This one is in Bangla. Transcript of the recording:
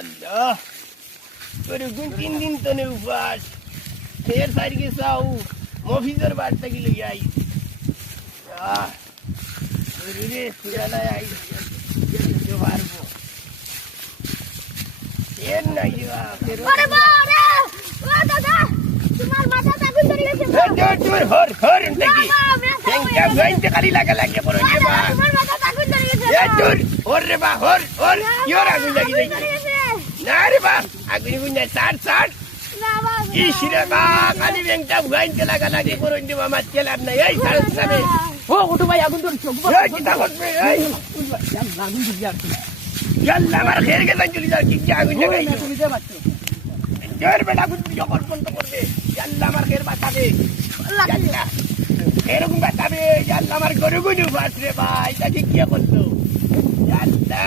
আল্লাহ তোর গুণ 3 দিন তো নে উপাস ফের সাইড কে সাউ মফিজের বাড়তে কি লই আই রে সুরালা আই যে পারবো এর নাই ফের আরে বাবা ও দাদা তোমার মাথাটা আগুন ধরে গেছে তোর হর হর দেখি কেঙ্কা গাইতে খালি লাগা লাগে পড়ে রে বা তোমার মাথাটা আগুন ধরে গেছে এ তোর হর রে বা হর হর ইওর আগুন লাগি দেখি না রে বা আগুন গুন না সাট না বাবা ইসরে বা খালি বেংটা গাইতে লাগা লাগে পড়ে রে বা মাত কেলাম না এই সাড়ে সাবে ও ওটো ভাই আগুন ধরে চোখ এই কি তা করবে এই আগুন ধরে আর ইয়াল্লা আমার খের গে যাই চলি যা কি আগুন লাগাই তুমি যে বাচ্চা জোর বেলা আগুন যখন বন্ধ করবে ইয়াল্লা আমার খের বাঁচাবে ইয়াল্লা এরকম বাঁচাবে ইয়াল্লা আমার গরু গুনু বাঁচবে ভাই তা ঠিক কি করছো ইয়াল্লা